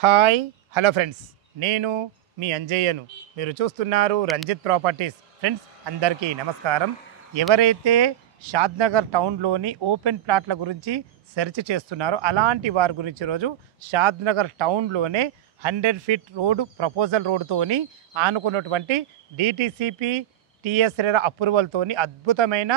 Hi hello friends, నేను మీ అంజయ్యను. మీరు చూస్తున్నారు రంజిత్ ప్రాపర్టీస్. ఫ్రెండ్స్ అందరికీ నమస్కారం. ఎవరైతే షాద్నగర్ టౌన్లోని ఓపెన్ ప్లాట్ల గురించి సెర్చ్ చేస్తున్నారో అలాంటి వారి గురించి ఈరోజు షాద్నగర్ టౌన్లోనే 100 ఫీట్ రోడ్డు ప్రపోజల్ రోడ్డుతోని ఆనుకున్నటువంటి డిటిసిపి టిఎస్ రేరా అప్రూవల్తోని అద్భుతమైన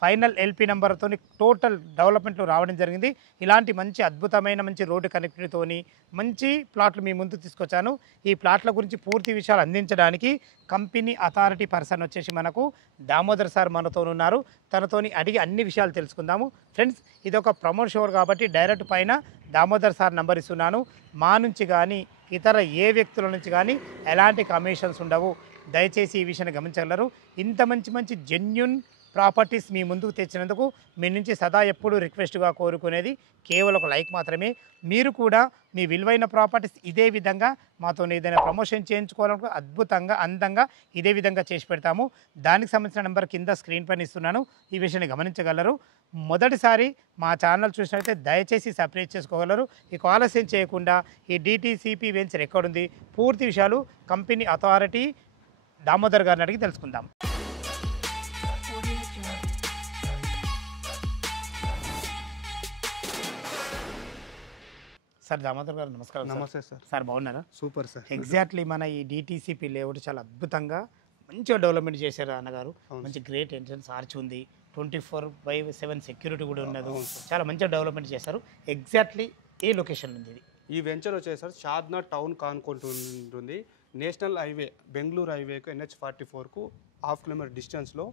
ఫైనల్ ఎల్పి నెంబర్తో టోటల్ డెవలప్మెంట్లు రావడం జరిగింది. ఇలాంటి మంచి అద్భుతమైన మంచి రోడ్డు కనెక్టివిటీతోని మంచి ప్లాట్లు మీ ముందు తీసుకొచ్చాను. ఈ ప్లాట్ల గురించి పూర్తి విషయాలు అందించడానికి కంపెనీ అథారిటీ పర్సన్ వచ్చేసి మనకు దామోదర్ సార్ మనతో ఉన్నారు. తనతోని అడిగి అన్ని విషయాలు తెలుసుకుందాము. ఫ్రెండ్స్, ఇది ఒక ప్రమోట్ షో కాబట్టి డైరెక్ట్ పైన దామోదర్ సార్ నంబర్ ఇస్తున్నాను. మా నుంచి కానీ ఇతర ఏ వ్యక్తుల నుంచి కానీ ఎలాంటి కమిషన్స్ ఉండవు. దయచేసి ఈ విషయాన్ని గమనించగలరు. ఇంత మంచి మంచి జెన్యున్ ప్రాపర్టీస్ మీ ముందుకు తెచ్చినందుకు మీ నుంచి సదా ఎప్పుడు రిక్వెస్ట్గా కోరుకునేది కేవలం ఒక లైక్ మాత్రమే. మీరు కూడా మీ విలువైన ప్రాపర్టీస్ ఇదే విధంగా మాతో ఏదైనా ప్రమోషన్ చేయించుకోవాలనుకో అద్భుతంగా అందంగా ఇదే విధంగా చేసి పెడతాము. దానికి సంబంధించిన నెంబర్ కింద స్క్రీన్ పైన ఇస్తున్నాను. ఈ విషయాన్ని గమనించగలరు. మొదటిసారి మా ఛానల్ చూసినట్లయితే దయచేసి సబ్స్క్రైబ్ చేసుకోగలరు. ఇక ఆలస్యం చేయకుండా ఈ డిటిసిపి వెంచర్ ఎక్కడుంది పూర్తి విషయాలు కంపెనీ అథారిటీ దామోదర్ గారిని అడిగి తెలుసుకుందాం. సార్ దామోదర్ గారు నమస్కారం. నమస్తే సార్. సార్ బాగున్నారా? Super sir. ఎగ్జాక్ట్లీ మన ఈ డిటిసిపి లేఅవుట్ చాలా అద్భుతంగా మంచిగా డెవలప్మెంట్ చేశారు అన్నగారు. మంచి గ్రేట్ ఎంట్రన్స్ ఆర్చ్ ఉంది, 24/7 సెక్యూరిటీ కూడా ఉన్నది. చాలా మంచిగా డెవలప్మెంట్ చేశారు. ఎగ్జాక్ట్లీ ఏ లొకేషన్ ఉంది ఇది? ఈ వెంచర్ వచ్చేసి సార్ షాద్నగర్ టౌన్ కానుకుంటుంది. నేషనల్ హైవే బెంగళూరు హైవేకు NH44కు 1/2 కిలోమీటర్ డిస్టెన్స్లో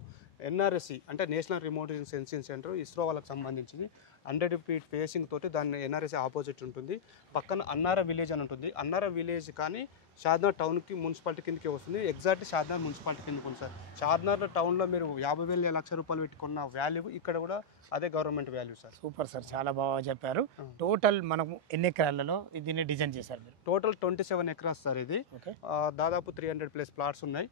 NRSC అంటే national remote sensing centre ISRO వాళ్ళకి సంబంధించింది. 100 ఫీట్ ఫేసింగ్ తోటి దాన్ని NRSC ఆపోజిట్ ఉంటుంది. పక్కన అన్నార విలేజ్ అని ఉంటుంది. అన్నార విలేజ్ కానీ షాద్నగర్ టౌన్కి మున్సిపాలిటీ కిందకి వస్తుంది. ఎగ్జాక్ట్ షాద్నగర్ మున్సిపాలిటీ కిందకి ఉంది సార్. షాద్నగర్ టౌన్లో మీరు 50,000 లక్ష రూపాయలు పెట్టుకున్న వాల్యూ ఇక్కడ కూడా అదే government value sir. Super sir, చాలా బాగా చెప్పారు. టోటల్ మనము ఎన్ని ఎకరాలలో దీన్ని డిజైన్ చేశారు మీరు? Total 27 acres sir. ఇది దాదాపు 300+ ప్లాట్స్ ఉన్నాయి.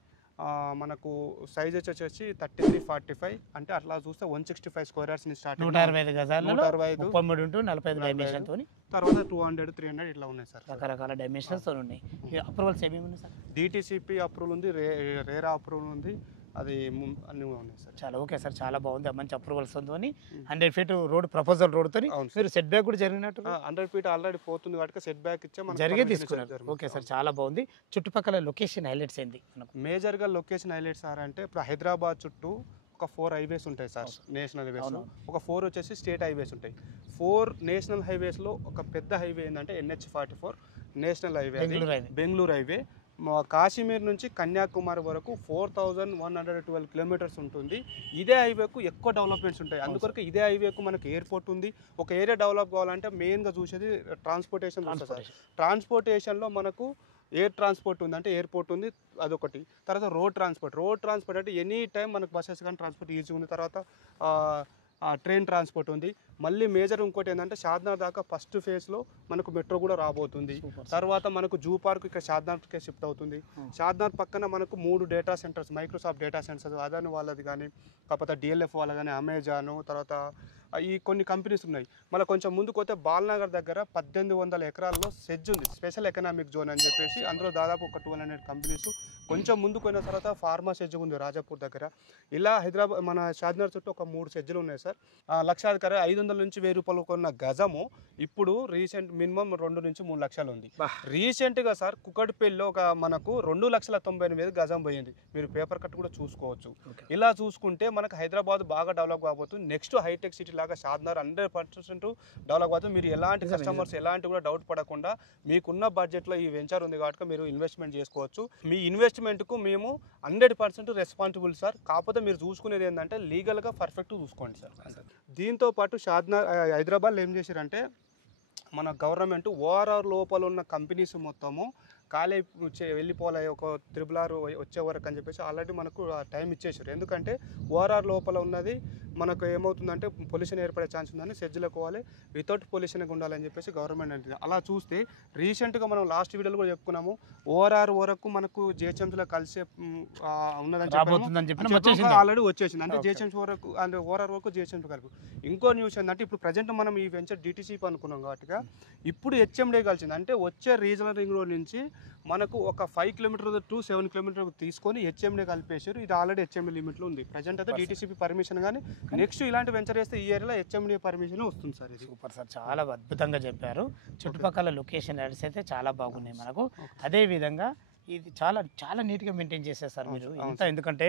మనకు సైజ్ వచ్చేసి 33-45 అంటే అట్లా చూస్తే 165 స్క్వేర్ యార్డ్స్ ని స్టార్ట్ 165 గజాలలో 33 టు 45 డైమెన్షన్ తోని తర్వాత 200-300 ఇట్లా ఉన్నాయి సార్. రకరకాల డైమెన్షన్స్ తో ఉన్నాయి. అప్రూవల్స్ ఏమేమి ఉన్నాయి సార్? డిటిసిపి అప్రూవల్ ఉంది, రేరా అప్రూవల్ ఉంది, అది అన్ని ఉన్నాయి సార్. చాలా ఓకే సార్, చాలా బాగుంది. మంచి అప్రూవల్స్ తోని 100 ఫీట్ రోడ్ ప్రపోజల్ రోడ్ తోని మీరు సెట్ బ్యాక్ కూడా జరిగినట్టు 100 ఫీట్ ఆల్రెడీ పోతుంది కాబట్టి సెట్ బ్యాక్ ఇచ్చే జరిగే తీసుకున్నారు. ఓకే సార్, చాలా బాగుంది. చుట్టుపక్కల లొకేషన్ హైలైట్స్ ఏంది? మేజర్గా లొకేషన్ హైలైట్స్ సార్ అంటే ఇప్పుడు హైదరాబాద్ చుట్టూ ఒక 4 హైవేస్ ఉంటాయి సార్. నేషనల్ హైవేస్ ఒక 4 వచ్చేసి స్టేట్ హైవేస్ ఉంటాయి. 4 నేషనల్ హైవేస్లో ఒక పెద్ద హైవే ఏంటంటే NH44 national highway, Bengaluru highway. Kashmir నుంచి కన్యాకుమారి వరకు 4112 కిలోమీటర్స్ ఉంటుంది. ఇదే హైవేకు ఎక్కువ డెవలప్మెంట్స్ ఉంటాయి. అందుకొరకు ఇదే హైవేకు మనకు ఎయిర్పోర్ట్ ఉంది. ఒక ఏరియా డెవలప్ కావాలంటే మెయిన్గా చూసేది ట్రాన్స్పోర్టేషన్. ట్రాన్స్పోర్టేషన్లో మనకు ఎయిర్ ట్రాన్స్పోర్ట్ ఉంది, అంటే ఎయిర్పోర్ట్ ఉంది, అదొకటి. తర్వాత రోడ్ ట్రాన్స్పోర్ట్ అంటే ఎనీ టైం మనకు బస్సెస్ కానీ ట్రాన్స్పోర్ట్ ఈజీ ఉంది. తర్వాత ట్రైన్ ట్రాన్స్పోర్ట్ ఉంది. మళ్ళీ మేజర్ ఇంకోటి ఏంటంటే షాద్నగర్ దాకా ఫస్ట్ ఫేజ్లో మనకు మెట్రో కూడా రాబోతుంది. తర్వాత మనకు జూ పార్క్ ఇక్కడ షాద్నగర్కే షిఫ్ట్ అవుతుంది. షాద్నగర్ పక్కన మనకు 3 data centres, Microsoft data centres, Adani వాళ్ళది కానీ, కాకపోతే DLF వాళ్ళ కానీ, అమెజాన్, తర్వాత ఈ కొన్ని కంపెనీస్ ఉన్నాయి. మళ్ళీ కొంచెం ముందుకు పోతే బాల్నగర్ దగ్గర 1800 ఎకరాల్లో సెజ్ ఉంది, స్పెషల్ ఎకనామిక్ జోన్ అని చెప్పేసి. అందులో దాదాపు ఒక 200 కంపెనీస్. కొంచెం ముందుకు పోయిన తర్వాత ఫార్మా సెజ్ ఉంది రాజాపూర్ దగ్గర. ఇలా హైదరాబాద్ మన షాద్నగర్ చుట్టూ ఒక 3 సెజ్లు ఉన్నాయి సార్. లక్షాధికారి 500 నుంచి 1000 రూపాయలు కొన్న గజము ఇప్పుడు రీసెంట్ మినిమం 2 నుంచి 3 లక్షలు ఉంది. రీసెంట్గా సార్ కుకట్పల్లిలో ఒక మనకు 2,98,000 గజం పోయింది. మీరు పేపర్ కట్ కూడా చూసుకోవచ్చు. ఇలా చూసుకుంటే మనకు హైదరాబాద్ బాగా డెవలప్ కాబోతుంది. నెక్స్ట్ హైటెక్ సిటీ లాగా షాద్నగర్ 100% డెవలప్ అవుతుంది. మీరు ఎలాంటి కస్టమర్స్ ఎలాంటి కూడా డౌట్ పడకుండా మీకున్న బడ్జెట్లో ఈ వెంచర్ ఉంది కాబట్టి మీరు ఇన్వెస్ట్మెంట్ చేసుకోవచ్చు. మీ ఇన్వెస్ట్మెంట్కు మేము 100% రెస్పాన్సిబుల్ సార్. కాకపోతే మీరు చూసుకునేది ఏంటంటే లీగల్గా పర్ఫెక్ట్ చూసుకోండి సార్. దీంతో పాటు షాద్నగర్ హైదరాబాద్లో ఏం చేశారంటే మన గవర్నమెంట్ ORR లోపల ఉన్న కంపెనీస్ మొత్తము ఖాళీ వెళ్ళిపోలే ఒక 666 వచ్చే వరకు అని చెప్పేసి ఆల్రెడీ మనకు టైం ఇచ్చేసారు. ఎందుకంటే ORR లోపల ఉన్నది మనకు ఏమవుతుందంటే పొల్యూషన్ ఏర్పడే ఛాన్స్ ఉందని సెజ్లకు పోవాలి, వితౌట్ పొల్యూషన్ ఉండాలని చెప్పేసి గవర్నమెంట్ అంటుంది. అలా చూస్తే రీసెంట్గా మనం లాస్ట్ వీడియోలో కూడా చెప్పుకున్నాము, ఓఆర్ఆర్ వరకు మనకు జిహెచ్ఎంసీలో కలిసే ఉన్నదని చెప్పాము, ఆల్రెడీ వచ్చేసింది. అంటే జిహెచ్ఎంసీ వరకు అంటే ఓఆర్ఆర్ వరకు జిహెచ్ఎంసీ కలిపి. ఇంకో న్యూస్ ఏంటంటే ఇప్పుడు ప్రజెంట్ మనం ఈ వెంచర్ డిటిసిపి అనుకున్నాం కాబట్టి ఇప్పుడు హెచ్ఎండి కలిసింది. అంటే వచ్చే రీజనల్ రింగ్ రోడ్ నుంచి మనకు ఒక 5 కిలోమీటర్ టు 7 కిలోమీటర్ తీసుకొని హెచ్ఎండి కలిపేసారు. ఇది ఆల్రెడీ హెచ్ఎండి లిమిట్లో ఉంది. ప్రజెంట్ అయితే డిటిసిపి పర్మిషన్, కానీ నెక్స్ట్ ఇలాంటి వెంచర్ చేస్తే ఈ ఏరియాలో హెచ్ఎండి పర్మిషన్ వస్తుంది సార్. ఇది సూపర్ సార్, చాలా అద్భుతంగా చెప్పారు. చుట్టుపక్కల లొకేషన్ యాడ్స్ అయితే చాలా బాగున్నాయి మనకు. అదే విధంగా ఇది చాలా చాలా నీట్గా మెయింటైన్ చేశారు సార్ మీరు ఇంత. ఎందుకంటే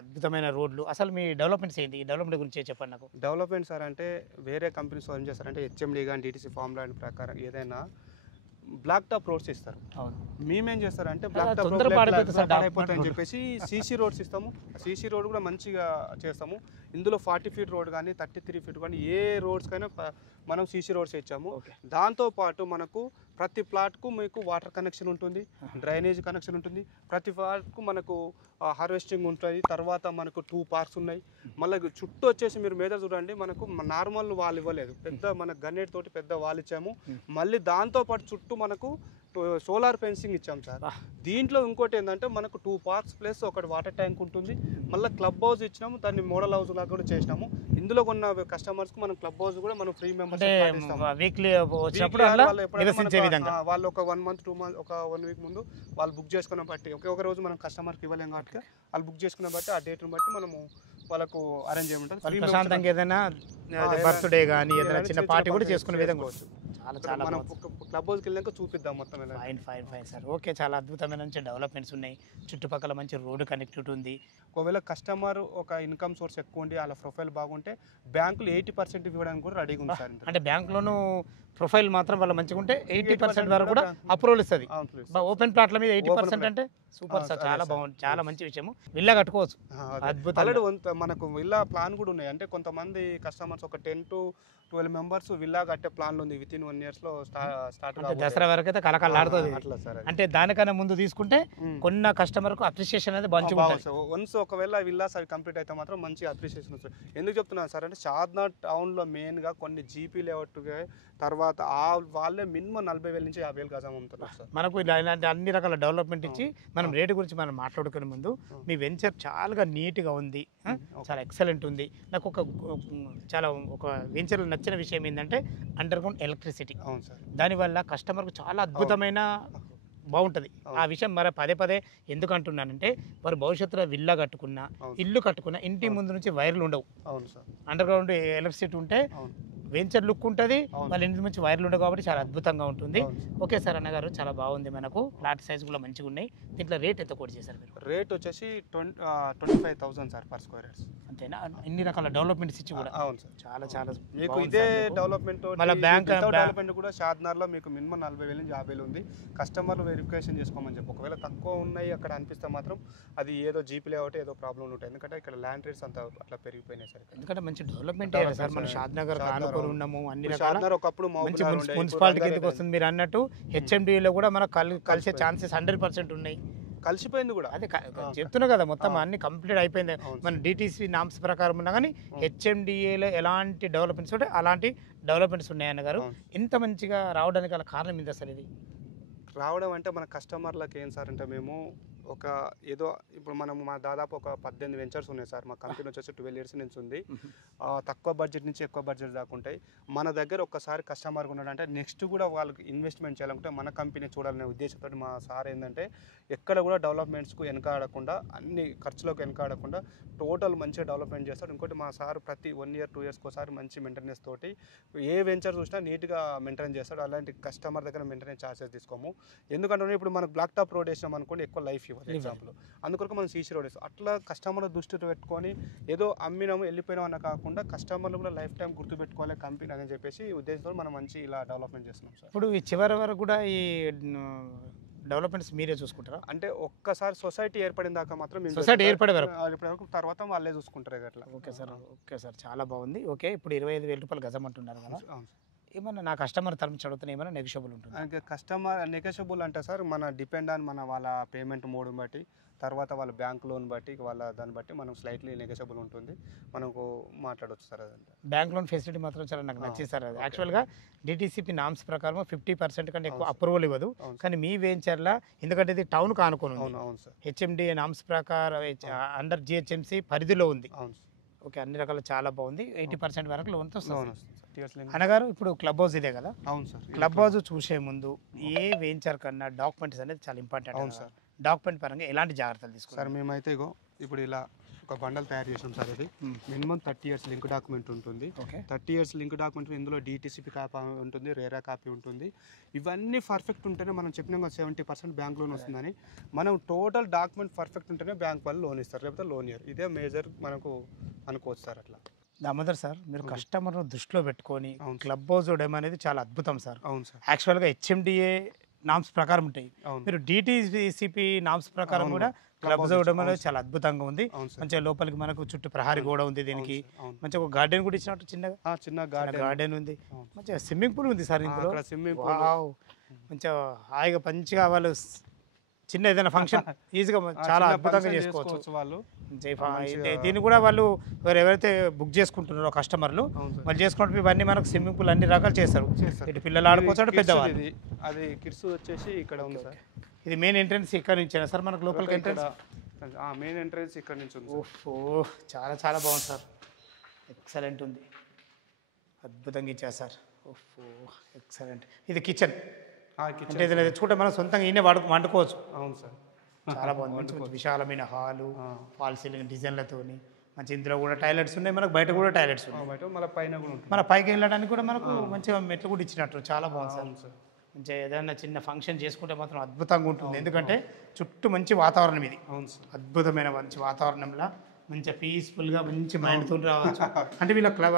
అద్భుతమైన రోడ్లు. అసలు మీ డెవలప్మెంట్స్ ఏంటి? ఈ డెవలప్మెంట్ గురించి చెప్పండి నాకు. డెవలప్మెంట్ సార్ అంటే వేరే కంపెనీస్ ఏం చేస్తారంటే హెచ్ఎండి కానీ డిటిసి ఫార్మ్ ల్యాండ్ ప్రకారం ఏదైనా బ్లాక్ టాప్ రోడ్స్ ఇస్తారు. మేమేం చేస్తారంటే బ్లాక్ టాప్ అయిపోతాయని చెప్పేసి సీసీ రోడ్స్ ఇస్తాము. సీసీ రోడ్ కూడా మంచిగా చేస్తాము. ఇందులో 40 ఫీట్ రోడ్ కానీ 33 ఫీట్ కానీ ఏ రోడ్స్కైనా మనం సీసీ రోడ్స్ ఇచ్చాము. దాంతోపాటు మనకు ప్రతి ప్లాట్కు మీకు వాటర్ కనెక్షన్ ఉంటుంది, డ్రైనేజ్ కనెక్షన్ ఉంటుంది, ప్రతి ప్లాట్కు మనకు హార్వెస్టింగ్ ఉంటుంది. తర్వాత మనకు 2 పార్క్స్ ఉన్నాయి. మళ్ళీ చుట్టూ వచ్చేసి మీరు మీద చూడండి, మనకు నార్మల్ వాల్ ఇవ్వలేదు, పెద్ద మన గన్నేట్ తోటి పెద్ద వాల్ ఇచ్చాము. మళ్ళీ దాంతోపాటు చుట్టూ మనకు సోలార్ ఫెన్సింగ్ ఇచ్చాం సార్. దీంట్లో ఇంకోటి ఏంటంటే మనకు 2 పార్క్స్ ప్లస్ ఒకటి వాటర్ ట్యాంక్ ఉంటుంది. మళ్ళీ క్లబ్ హౌస్ ఇచ్చినాము, దాన్ని మోడల్ హౌస్ లాగా కూడా చేసినాము. ఇందులో కొన్న కస్టమర్స్కి మనం క్లబ్ హౌస్ కూడా మనం ఫ్రీ మెంబర్స్ వాళ్ళు ఒక 1 మంత్ 2 మంత్ ఒక 1 వీక్ ముందు వాళ్ళు బుక్ చేసుకున్న బట్టి ఒక రోజు మనం కస్టమర్కి ఇవ్వలేం కాబట్టి వాళ్ళు బుక్ చేసుకున్న బట్టి ఆ డేట్ని బట్టి మనము వాళ్ళకు అరేంజ్ చేయమంటారు. ప్రశాంతంగా ఏదైనా బర్త్డే కానీ ఏదైనా చిన్న పార్టీ కూడా చేసుకునే విధంగా చాలా చాలా మనం క్లబ్ హౌస్కి వెళ్ళాక చూపిద్దాం మొత్తం. Fine sir. ఓకే, చాలా అద్భుతమైన మంచి డెవలప్మెంట్స్ ఉన్నాయి. చుట్టుపక్కల మంచి రోడ్డు కనెక్టివిటీ ఉంది. ఒకవేళ కస్టమర్ ఒక ఇన్కమ్ సోర్స్ ఎక్కువ ఉండి వాళ్ళ ప్రొఫైల్ బాగుంటే బ్యాంకులు 80% ఇవ్వడానికి కూడా రెడీగా ఉంది సార్. అంటే బ్యాంకులోను ప్రొఫైల్ మాత్రం వాళ్ళ మంచిగా ఉంటే 80% వరకు కూడా అప్రూవల్ ఇస్తుంది. ఓపెన్ ప్లాట్ల మీద 80% అంటే సూపర్ సార్, చాలా బాగుంది, చాలా మంచి విషయం. విల్లా కట్టుకోవచ్చు. అద్భుతం. మనకు విల్లా ప్లాన్ కూడా ఉన్నాయి. అంటే కొంతమంది కస్టమర్స్ ఒక 10 to 12 మెంబర్స్ విల్లా కట్టే ప్లాన్ ఉంది. విత్ ఇన్ 1 years లో స్టార్ట్. దసరా వరకు అయితే కలకలాడుతుంది. అంటే దానికన్నా ముందు తీసుకుంటే కొన్న కస్టమర్ కు అప్రిషియేషన్ అనేది మంచిగా ఉంటుంది. వన్స్ ఒకవేళ విల్లాస్ అవి కంప్లీట్ అయితే మాత్రం మంచి అప్రిషియేషన్ వస్తుంది. ఎందుకు చెప్తున్నాను సార్ అంటే షాద్నగర్ టౌన్లో మెయిన్గా కొన్ని జీపీ లేఅవుట్ తర్వాత వాళ్ళే మినిమం 40,000 నుంచి 50,000 గజం అమ్ముతున్నారు సార్. మనకు ఇలాంటి అన్ని రకాల డెవలప్మెంట్ ఇచ్చి మనం రేటు గురించి మనం మాట్లాడుకునే ముందు మీ వెంచర్ చాలా నీట్గా ఉంది, చాలా ఎక్సలెంట్ ఉంది. నాకు చాలా ఒక వెంచర్లో నచ్చిన విషయం ఏంటంటే అండర్ గ్రౌండ్ ఎలక్ట్రిసిటీ. అవును సార్. దానివల్ల కస్టమర్కు చాలా అద్భుతమైన బాగుంటుంది. ఆ విషయం మరి పదే ఎందుకు అంటున్నానంటే వారు భవిష్యత్తులో విల్లా కట్టుకున్నా ఇల్లు కట్టుకున్నా ఇంటి ముందు నుంచి వైర్లు ఉండవు. అవును సార్. అండర్ గ్రౌండ్ ఎలక్ట్రిసిటీ ఉంటే వెంచర్ లుక్ ఉంటుంది, వాళ్ళ ఇంటి నుంచి వైర్లు ఉండవు కాబట్టి చాలా అద్భుతంగా ఉంటుంది. ఓకే సార్ అన్నగారు, చాలా బాగుంది. మనకు ప్లాట్ సైజ్ కూడా మంచిగా ఉన్నాయి. దీంట్లో రేట్ ఎంత కోట్ చేశారు మీరు? రేట్ వచ్చేసి 25,000 సార్ పర్ స్క్వేర్ యార్డ్స్. అంతేనా? ఇన్ని రకాల డెవలప్మెంట్స్ ఇచ్చి కూడా. అవును సార్. చాలా చాలా మీకు ఇదే డెవలప్మెంట్ డెవలప్మెంట్ కూడా షాద్నగర్లో మీకు మినిమం 40,000 నుంచి 50,000 ఉంది. కస్టమర్లు వెరిఫికేషన్ చేసుకోమని చెప్పి ఒకవేళ తక్కువ ఉన్నాయి అక్కడ అనిపిస్తే మాత్రం అది ఏదో జీపీ లేఅవుట్ ఏదో ప్రాబ్లం ఉంటాయి. ఎందుకంటే ఇక్కడ ల్యాండ్ రేట్స్ అంతా అట్లా పెరిగిపోయినాయి సార్. ఎందుకంటే మంచి డెవలప్మెంట్ సార్ మన షాద్నగర్ ఉన్నాము. అన్ని రకాల ఒకప్పుడు మున్సిపాలిటీ కిందకి వస్తుంది. మీరు అన్నట్టు హెచ్ఎండిలో కూడా మనకు కలిసే ఛాన్సెస్ 100% ఉన్నాయి. కలిసిపోయింది కూడా. అదే చెప్తున్నా కదా, మొత్తం అన్ని కంప్లీట్ అయిపోయింది. మన డిటిసి నామ్స్ ప్రకారం ఉన్నా కానీ హెచ్ఎండిఏలో ఎలాంటి డెవలప్మెంట్స్ ఉంటాయి అలాంటి డెవలప్మెంట్స్ ఉన్నాయన్న గారు. ఇంత మంచిగా రావడానికి గల కారణం ఏంటి అసలు? ఇది రావడం అంటే మన కస్టమర్లకు ఏం సార్ అంటే మేము ఒక ఏదో ఇప్పుడు మనం మా దాదాపు ఒక 18 వెంచర్స్ ఉన్నాయి సార్. మా కంపెనీ వచ్చేసి 12 years నుంచి ఉంది. తక్కువ బడ్జెట్ నుంచి ఎక్కువ బడ్జెట్ దాకా ఉంటాయి. మన దగ్గర ఒక్కసారి కస్టమర్ ఉన్నాడంటే నెక్స్ట్ కూడా వాళ్ళకి ఇన్వెస్ట్మెంట్ చేయాలనుకుంటే మన కంపెనీ చూడాలనే ఉద్దేశంతో మా సార్ ఏంటంటే ఎక్కడ కూడా డెవలప్మెంట్స్కు వెనకాడకుండా అన్ని ఖర్చులకు వెనకాడకుండా టోటల్ మంచిగా డెవలప్మెంట్ చేస్తాడు. ఇంకోటి మా సార్ ప్రతి 1 year 2 years ఒకసారి మంచి మెయింటెనెన్స్ తోటి ఏ వెంచర్ చూసినా నీట్గా మెయింటైన్ చేస్తాడు. అలాంటి కస్టమర్ దగ్గర మెయింటెనెన్స్ ఛార్జెస్ తీసుకోము. ఎందుకంటే ఇప్పుడు మనకు బ్లాక్ టాప్ రోడ్ వేసినాం అనుకోండి ఎక్కువ లైఫ్ ఎగ్జాంపుల్, అందుకొరకు మనం సీసీ రోడ్ వేస్తాం. అట్లా కస్టమర్ దృష్టిలో పెట్టుకొని ఏదో అమ్మినాము వెళ్ళిపోయినాం అన్న కాకుండా కస్టమర్లు కూడా లైఫ్ టైం గుర్తుపెట్టుకోవాలి కంపెనీ అని చెప్పేసి ఉద్దేశంతో మనం మంచి ఇలా డెవలప్మెంట్ చేస్తున్నాం సార్. ఇప్పుడు ఈ చివరి వరకు కూడా ఈ డెవలప్మెంట్స్ మీరే చూసుకుంటారా? అంటే ఒక్కసారి సొసైటీ ఏర్పడిన దాకా మాత్రం సొసైటీ ఏర్పడే వరకు తర్వాత వాళ్ళే చూసుకుంటారు అట్లా. ఓకే సార్, చాలా బాగుంది. ఓకే, ఇప్పుడు 25,000 రూపాయలు గజం అంటున్నారు కదా, ఏమన్నా నా కస్టమర్ తరపు అడుగుతున్నా ఏమైనా నెగిషియబుల్ ఉంటుంది? అంటే కస్టమర్ నెగోషియబుల్ అంటే సార్ మన డిపెండ్ ఆన్ వాళ్ళ పేమెంట్ మోడ్ని బట్టి, తర్వాత వాళ్ళ బ్యాంక్ లోన్ బట్టి, వాళ్ళ దాన్ని బట్టి మనం స్లైట్లీ నెగోషియబుల్ ఉంటుంది, మనకు మాట్లాడవచ్చు సార్. అదంతా బ్యాంక్ లోన్ ఫెసిలిటీ మాత్రం చాలా నాకు నచ్చింది సార్. అది యాక్చువల్గా డిటీసీపీ నామ్స్ ప్రకారం 50% కంటే ఎక్కువ అప్రూవల్ ఇవ్వదు. కానీ మీ వెంచర్లా ఎందుకంటే ఇది టౌన్ కానుకొని ఉంది, అవును సార్. హెచ్ఎండి నామ్స్ ప్రకారం అండర్ జిహెచ్ఎంసీ పరిధిలో ఉంది. అవును ఓకే, అన్ని రకాల చాలా బాగుంది. 80% వరకు లోన్తో అవును వస్తుంది. సార్. అనగారు ఇప్పుడు క్లబ్ హౌస్ ఇదే కదా, అవును సార్. క్లబ్ హౌస్ చూసే ముందు ఏ వెంచర్ కన్నా డాక్యుమెంట్స్ అనేది చాలా ఇంపార్టెంట్. అవును సార్. డాక్యుమెంట్ పరంగా ఎలాంటి జాగ్రత్తలు సార్ తీసుకుంటారు? మేమైతే ఇగో ఇప్పుడు ఇలా ఒక బండల్ తయారు చేసాం సార్. ఇది మినిమం 30 years లింక్ డాక్యుమెంట్ ఉంటుంది. ఓకే, 30 years లింక్ డాక్యుమెంట్ ఇందులో డిటీసీపీ కాపీ ఉంటుంది, రేరా కాపీ ఉంటుంది. ఇవన్నీ పర్ఫెక్ట్ ఉంటేనే మనం చెప్పిన 70% బ్యాంక్ లోన్ వస్తుందని. మనం టోటల్ డాక్యుమెంట్ పర్ఫెక్ట్ ఉంటేనే బ్యాంక్ వాళ్ళు లోన్ ఇస్తారు, లేకపోతే లోన్ ఇయర్. ఇదే మేజర్ మనకు అనుకోవచ్చు సార్. అట్లా దామోదర్ సార్, మీరు కస్టమర్ను దృష్టిలో పెట్టుకొని అవును క్లబ్ హౌస్ చూడడం అనేది చాలా అద్భుతం సార్. అవును సార్. యాక్చువల్గా హెచ్ఎండిఏ నామ్స్ ప్రకారం ఉంటాయి, అవును మీరు డిటీసీపీ నామ్స్ ప్రకారం అవును కూడా Club క్లబ్ house చూడడం అనేది అవును చాలా అద్భుతంగా ఉంది. అవును సార్. మంచిగా లోపలికి మనకు చుట్టూ ప్రహారీ గోడ ఉంది, దీనికి అవును. మంచిగా ఒక గార్డెన్ కూడా ఇచ్చినట్టు చిన్నగా చిన్న గార్డెన్ గార్డెన్ ఉంది. అవును. మంచిగా స్విమ్మింగ్ పూల్ ఉంది సార్ ఇందులో. అక్కడ స్విమ్మింగ్ పూల్. వావ్, మంచిగా హాయిగా మంచిగా వాళ్ళు చిన్న ఏదైనా ఫంక్షన్ ఈజీగా చాలా అద్భుతంగా చేసుకోవచ్చు వాళ్ళు. దీన్ని కూడా వాళ్ళు ఎవరైతే బుక్ చేసుకుంటున్నారో కస్టమర్లు అవును సార్. వాళ్ళు చేసుకుంటే ఇవన్నీ మనకు స్విమ్మింగ్ పూల్ అన్ని రకాలు చేస్తారు. చేస్తారు. ఇటు పిల్లలు ఆడుకోవచ్చు, అటు పెద్దవాళ్ళు. ఇది అది కిడ్స్ వచ్చేసి ఇక్కడ ఉంది సార్. ఇది మెయిన్ ఎంట్రన్స్ ఇక్కడ నుంచేనా సార్ మనకు లోపలికి ఎంట్రన్స్? మెయిన్ ఎంట్రన్స్ ఇక్కడ నుంచి ఉంది సార్. ఓహో, చాలా చాలా బాగుంది సార్, ఎక్సలెంట్ ఉంది, అద్భుతంగా ఇచ్చారు సార్. ఓహో, ఎక్సలెంట్. ఇది కిచెన్ కిచెన్. అంటే ఇది తెచ్చుకుంటే మనం సొంతంగా ఈయనే వండుకోవచ్చు. అవును సార్. చాలా బాగుంది, మంచి విశాలమైన హాలు, ఫాల్ సీలింగ్ డిజైన్లతోని మంచి. ఇందులో కూడా టాయిలెట్స్ ఉన్నాయి, మనకు బయట కూడా టాయిలెట్స్ ఉన్నాయి. బయట మళ్ళీ పైన కూడా ఉంటుంది. మన పైకి వెళ్ళడానికి కూడా మనకు మంచిగా మెట్లు కూడా ఇచ్చినట్టు చాలా బాగుంది సార్. అవును సార్. మంచిగా ఏదైనా చిన్న ఫంక్షన్ చేసుకుంటే మాత్రం అద్భుతంగా ఉంటుంది, ఎందుకంటే చుట్టూ మంచి వాతావరణం ఇది. అవును సార్. అద్భుతమైన మంచి వాతావరణంలో మంచిగా పీస్ఫుల్గా మంచి మైండ్తో రావచ్చు. అంటే వీళ్ళ క్లబ్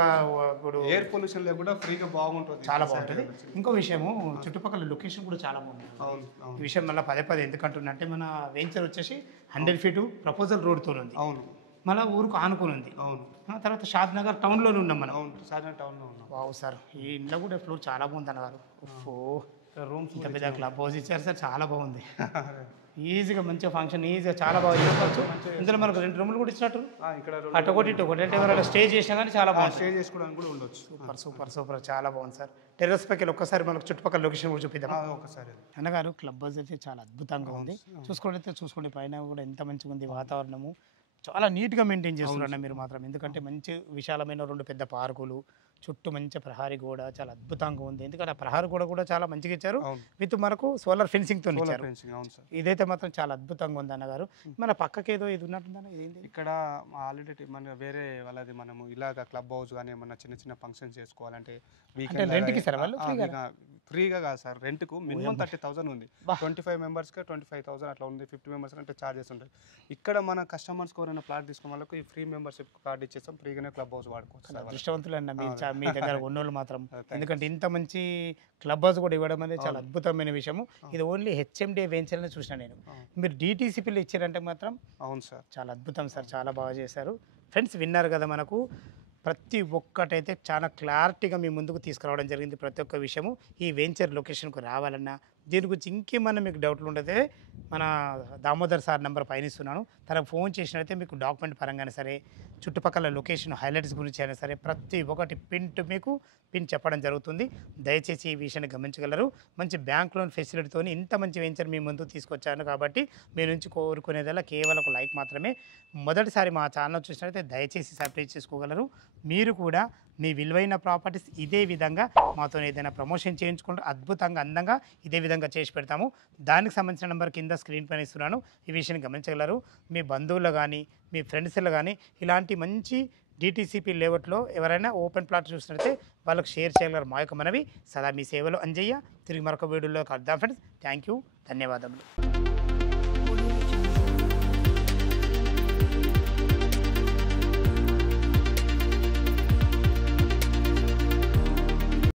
ఇప్పుడు ఎయిర్ పొల్యూషన్ లేకుండా ఫ్రీగా బాగుంటుంది, చాలా బాగుంటుంది. ఇంకో విషయము చుట్టుపక్కల లొకేషన్ కూడా చాలా బాగుంటుంది. అవును ఈ విషయం మళ్ళీ పదే ఎందుకంటున్నంటే మన వెంచర్ వచ్చేసి 100 feet ప్రపోజల్ రోడ్తో ఉంది, అవును మళ్ళీ ఊరుకు ఆనుకొని ఉంది. అవును. తర్వాత షాద్ నగర్ టౌన్లోనే ఉన్నాం మనం. అవును సార్, టౌన్లో ఉన్నాం. వావ్ సార్, ఈ ఇంట్లో కూడా ఫ్లోర్ చాలా బాగుంది అన్నగారు. ఓ, రూమ్స్ ఇంత పెద్ద క్లబ్ హౌస్ ఇచ్చారు సార్, చాలా బాగుంది. ఈజీగా మంచిగా ఫంక్షన్ ఈజీగా చాలా బాగా చేసుకోవచ్చు. ఇందులో మనకు 2 రూములు కూడా ఇచ్చినట్టు, ఇక్కడ అటు ఒకటి ఇటు ఒకటి, అంటే ఎవరైనా స్టే చేసినా కానీ చాలా బాగుంది. స్టే చేసుకోవడానికి కూడా ఉండొచ్చు. సూపర్ సూపర్ సూపర్, చాలా బాగుంది సార్. టెర్రస్ పైకి వెళ్ళి ఒక్కసారి మనకు చుట్టుపక్కల లొకేషన్ కూడా చూపిద్దాం. ఒకసారి అన్నగారు క్లబ్ హౌస్ అయితే చాలా అద్భుతంగా ఉంది. చూసుకోండి పైన కూడా ఎంత మంచిగా ఉంది వాతావరణము, చాలా నీట్గా మెయింటైన్ చేస్తున్నారన్న మీరు మాత్రం. ఎందుకంటే మంచి విశాలమైన 2 పెద్ద పార్కులు, చుట్టూ మంచి ప్రహారీ గోడ చాలా అద్భుతంగా ఉంది. ఎందుకంటే ఆ ప్రహారీ గోడ కూడా చాలా మంచిగా ఇచ్చారు, విత్ మనకు సోలార్ ఫెన్సింగ్తో ఇచ్చారు. ఇదైతే మాత్రం చాలా అద్భుతంగా ఉంది అన్నగారు. మన పక్కకి ఏదో ఇది ఉన్నట్టుందన్న, ఇదేంటి ఇక్కడ ఆల్రెడీ మన వేరే వాళ్ళది మనము ఇలాగ క్లబ్ హౌస్ కానీ ఏమన్నా చిన్న చిన్న ఫంక్షన్ చేసుకోవాలంటే రెంట్కి సార్ వాళ్ళు ఫ్రీగా కాదు సార్, రెంట్కు మినిమం 30,000 ఉంది. 25 members-కి 25,000 అట్లా ఉంది. 50 members అంటే చార్జెస్ ఉంటాయి. ఇక్కడ మన కస్టమర్స్ ఎవరైనా ప్లాట్ తీసుకున్న వాళ్ళకు ఈ ఫ్రీ మెంబర్షిప్ కార్డు ఇచ్చేస్తాం, ఫ్రీగానే క్లబ్ హౌస్ వాడుకోవచ్చు. అదృష్టవంతులు అన్న మీ దగ్గర ఉన్నోళ్ళు మాత్రం. ఎందుకంటే ఇంత మంచి క్లబ్ హౌస్ కూడా ఇవ్వడం అనేది చాలా అద్భుతమైన విషయము. ఇది ఓన్లీ హెచ్ఎండిఏ వెంచర్ని చూసిన నేను, మీరు డిటీసీపీలు ఇచ్చారంటే మాత్రం అవును సార్, చాలా అద్భుతం సార్, చాలా బాగా చేశారు. ఫ్రెండ్స్ విన్నారు కదా, మనకు ప్రతి ఒక్కటైతే చాలా క్లారిటీగా మీ ముందుకు తీసుకురావడం జరిగింది. ప్రతి ఒక్క విషయము ఈ వెంచర్ లొకేషన్కు రావాలన్నా, దీని గురించి ఇంకేమన్నా మీకు డౌట్లు ఉండదే మన దామోదర్ సార్ నెంబర్ పైన ఇస్తున్నాను, తనకు ఫోన్ చేసినట్లయితే మీకు డాక్యుమెంట్ పరంగానే సరే, చుట్టుపక్కల లొకేషన్ హైలైట్స్ గురించి అయినా సరే ప్రతి ఒక్కటి మీకు పిన్ చెప్పడం జరుగుతుంది. దయచేసి ఈ విషయాన్ని గమనించగలరు. మంచి బ్యాంక్ లోన్ ఫెసిలిటీతో ఇంత మంచి వెంచర్ మీ ముందుకు తీసుకొచ్చాను కాబట్టి మీ నుంచి కోరుకునేదల్లా కేవలం ఒక లైక్ మాత్రమే. మొదటిసారి మా ఛానల్ చూసినట్లయితే దయచేసి సబ్స్క్రైబ్ చేసుకోగలరు. మీరు కూడా మీ విలువైన ప్రాపర్టీస్ ఇదే విధంగా మాతో ఏదైనా ప్రమోషన్ చేయించుకుంటే అద్భుతంగా అందంగా ఇదే విధంగా చేసి పెడతాము. దానికి సంబంధించిన నెంబర్ కింద స్క్రీన్ పైన ఇస్తున్నాను, ఈ విషయాన్ని గమనించగలరు. మీ బంధువులు కానీ మీ ఫ్రెండ్స్లో కానీ ఇలాంటి మంచి డిటీసీపీ లేఅవుట్లో ఎవరైనా ఓపెన్ ప్లాట్ చూసినట్లయితే వాళ్ళకు షేర్ చేయగలరు. మా యొక్క మనవి సదా మీ సేవలో అంజయ్య. తిరిగి మరొక వీడియోలో కలుద్దాం ఫ్రెండ్స్. థ్యాంక్ యూ, ధన్యవాదములు.